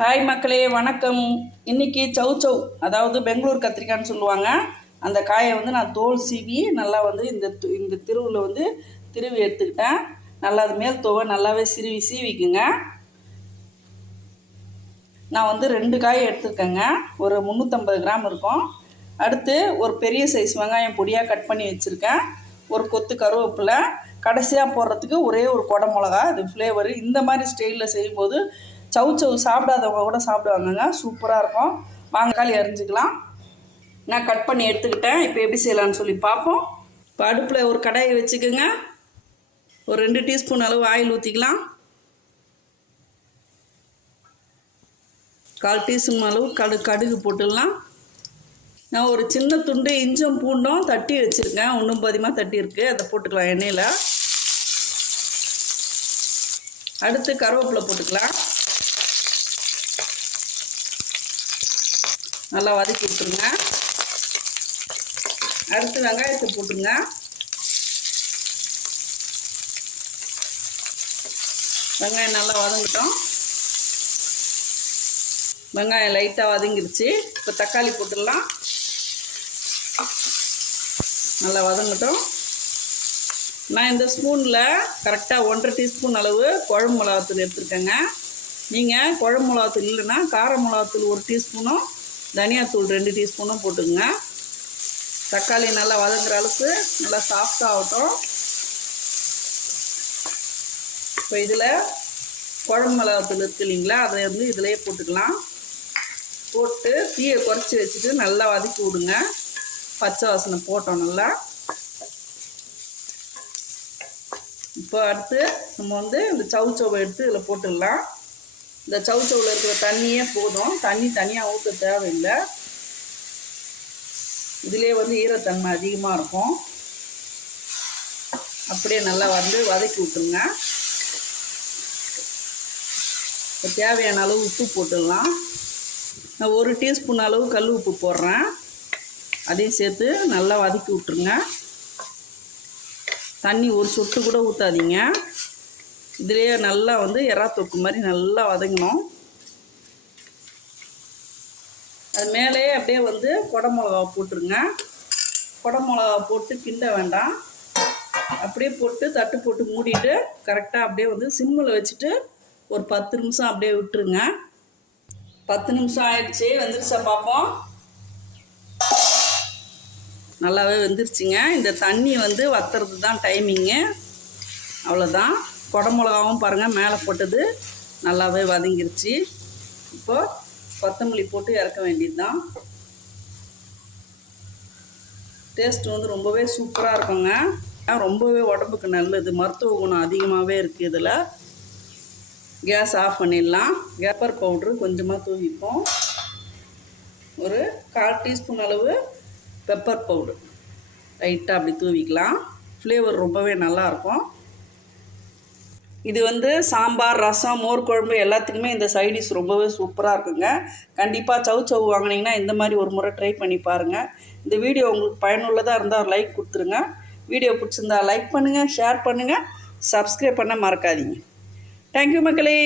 Hi மக்களே வணக்கம். இன்னைக்கு சவு சௌ அதாவது பெங்களூர் கத்திரிக்காய்னு சொல்லுவாங்க. அந்த காயை வந்து நான் தோல் சீவி நல்லா வந்து இந்த இந்த திருவில் வந்து திருவி எடுத்துக்கிட்டேன். நல்லா அது மேல் தோவை நல்லாவே சிறுவி சீவிக்குங்க. நான் வந்து ரெண்டு காய் எடுத்துருக்கேங்க. ஒரு முந்நூற்றம்பது கிராம் இருக்கும். அடுத்து ஒரு பெரிய சைஸ் வெங்காயம் பொடியாக கட் பண்ணி வச்சுருக்கேன். ஒரு கொத்து கருவேப்பிலை. கடைசியாக போடுறதுக்கு ஒரே ஒரு கொடை மிளகா இது ஃப்ளேவர் இந்த மாதிரி ஸ்டைலில் செய்யும்போது சவு சவு சாப்பிடாதவங்க கூட சாப்பிடுவாங்கங்க. சூப்பராக இருக்கும். வாங்க காலி அரிஞ்சிக்கலாம். நான் கட் பண்ணி எடுத்துக்கிட்டேன். இப்போ எப்படி செய்யலான்னு சொல்லி பார்ப்போம். இப்போ அடுப்பில் ஒரு கடாயை வச்சுக்கோங்க. ஒரு ரெண்டு டீஸ்பூன் அளவு ஆயில் ஊற்றிக்கலாம் கால் டீஸ்பூன் அளவு கடு கடுகு போட்டுடலாம். நான் ஒரு சின்ன துண்டு இஞ்சும் பூண்டும் தட்டி வச்சுருக்கேன். ஒன்றும் பதிமாக தட்டி இருக்கு. அதை போட்டுக்கலாம் எண்ணெயில். அடுத்து கருவேப்பிலை போட்டுக்கலாம். நல்லா வதக்கி விட்டுருங்க. அடுத்து வெங்காயத்தை போட்டுருங்க. வெங்காயம் நல்லா வதங்கிட்டோம். வெங்காயம் லைட்டாக வதங்கிருச்சு. இப்போ தக்காளி போட்டுடலாம். நல்லா வதங்கட்டும். நான் இந்த ஸ்பூனில் கரெக்டாக ஒன்றரை டீஸ்பூன் அளவு குழம்பு மிளகாத்தூள் எடுத்துருக்கேங்க. நீங்கள் குழம்பு மிளகாத்தூள் இல்லைன்னா கார மிளகாத்தூள் ஒரு டீஸ்பூனும் தனியாத்தூள் ரெண்டு டீஸ்பூனும் போட்டுக்கோங்க தக்காளி நல்லா வதங்குற அளவுக்கு நல்லா சாஃப்டாக ஆகட்டும். இப்போ இதில் குழம்பு மிளகாத்தூள் இருக்கு இல்லைங்களா? அதை வந்து இதிலேயே போட்டுக்கலாம். போட்டு தீயை குறைச்சி வச்சுட்டு நல்லா வதக்கி விடுங்க. பச்சை வாசனை போட்டோம் நல்லா. இப்போ அடுத்து நம்ம வந்து இந்த சவு சவை எடுத்து இதில் போட்டுடலாம். இந்த சவு இருக்கிற தண்ணியே போதும். தண்ணி தனியாக ஊற்ற தேவையில்லை. இதிலே வந்து ஈரத்தன்மை அதிகமாக இருக்கும். அப்படியே நல்லா வந்து வதக்கி விட்டுருங்க. இப்போ தேவையான அளவு உப்பு போட்டுடலாம். நான் ஒரு டீஸ்பூன் அளவு கல் உப்பு போடுறேன். அதையும் சேர்த்து நல்லா வதக்கி விட்ருங்க தண்ணி ஒரு சொட்டு கூட ஊற்றாதீங்க இதுலேயே நல்லா வந்து எறா தொக்கு மாதிரி நல்லா வதங்கணும். அது மேலேயே அப்படியே வந்து குடமிளகா போட்டுருங்க. குடமிளகா போட்டு கிண்ட வேண்டாம். அப்படியே போட்டு தட்டு போட்டு மூடிட்டு கரெக்டாக அப்படியே வந்து சிம்மில் வச்சுட்டு ஒரு பத்து நிமிஷம் அப்படியே விட்டுருங்க. பத்து நிமிஷம் ஆயிடுச்சு வெந்துருச்சா பார்ப்போம் நல்லாவே வெந்துருச்சுங்க. இந்த தண்ணி வந்து வத்துறது தான் டைமிங்கு அவ்வளோதான் குடமிளகாவும் பாருங்கள் மேலே போட்டது நல்லாவே வதங்கிருச்சு. இப்போது கொத்தமல்லி போட்டு இறக்க வேண்டியது தான் டேஸ்ட் வந்து ரொம்பவே சூப்பராக இருக்குங்க. ரொம்பவே உடம்புக்கு நல்லது. மருத்துவ குணம் அதிகமாகவே இருக்குது இதில். கேஸ் ஆஃப் பண்ணிடலாம். கேப்பர் பவுட்ரு கொஞ்சமாக தூவிப்போம். ஒரு கால் டீஸ்பூன் அளவு பெப்பர் பவுடர் லைட்டாக அப்படி தூவிக்கலாம். ஃப்ளேவர் ரொம்பவே நல்லாயிருக்கும் இது வந்து சாம்பார் ரசம் மோர் குழம்பு எல்லாத்துக்குமே இந்த சைடிஷ் ரொம்பவே சூப்பராக இருக்குங்க. கண்டிப்பாக சவு சவு வாங்கினீங்கன்னா இந்த மாதிரி ஒரு முறை ட்ரை பண்ணி பாருங்கள் இந்த வீடியோ உங்களுக்கு பயனுள்ளதாக இருந்தால் லைக் கொடுத்துருங்க. வீடியோ பிடிச்சிருந்தா லைக் பண்ணுங்கள் ஷேர் பண்ணுங்கள் சப்ஸ்கிரைப் பண்ண மறக்காதீங்க. தேங்க்யூ மக்களே.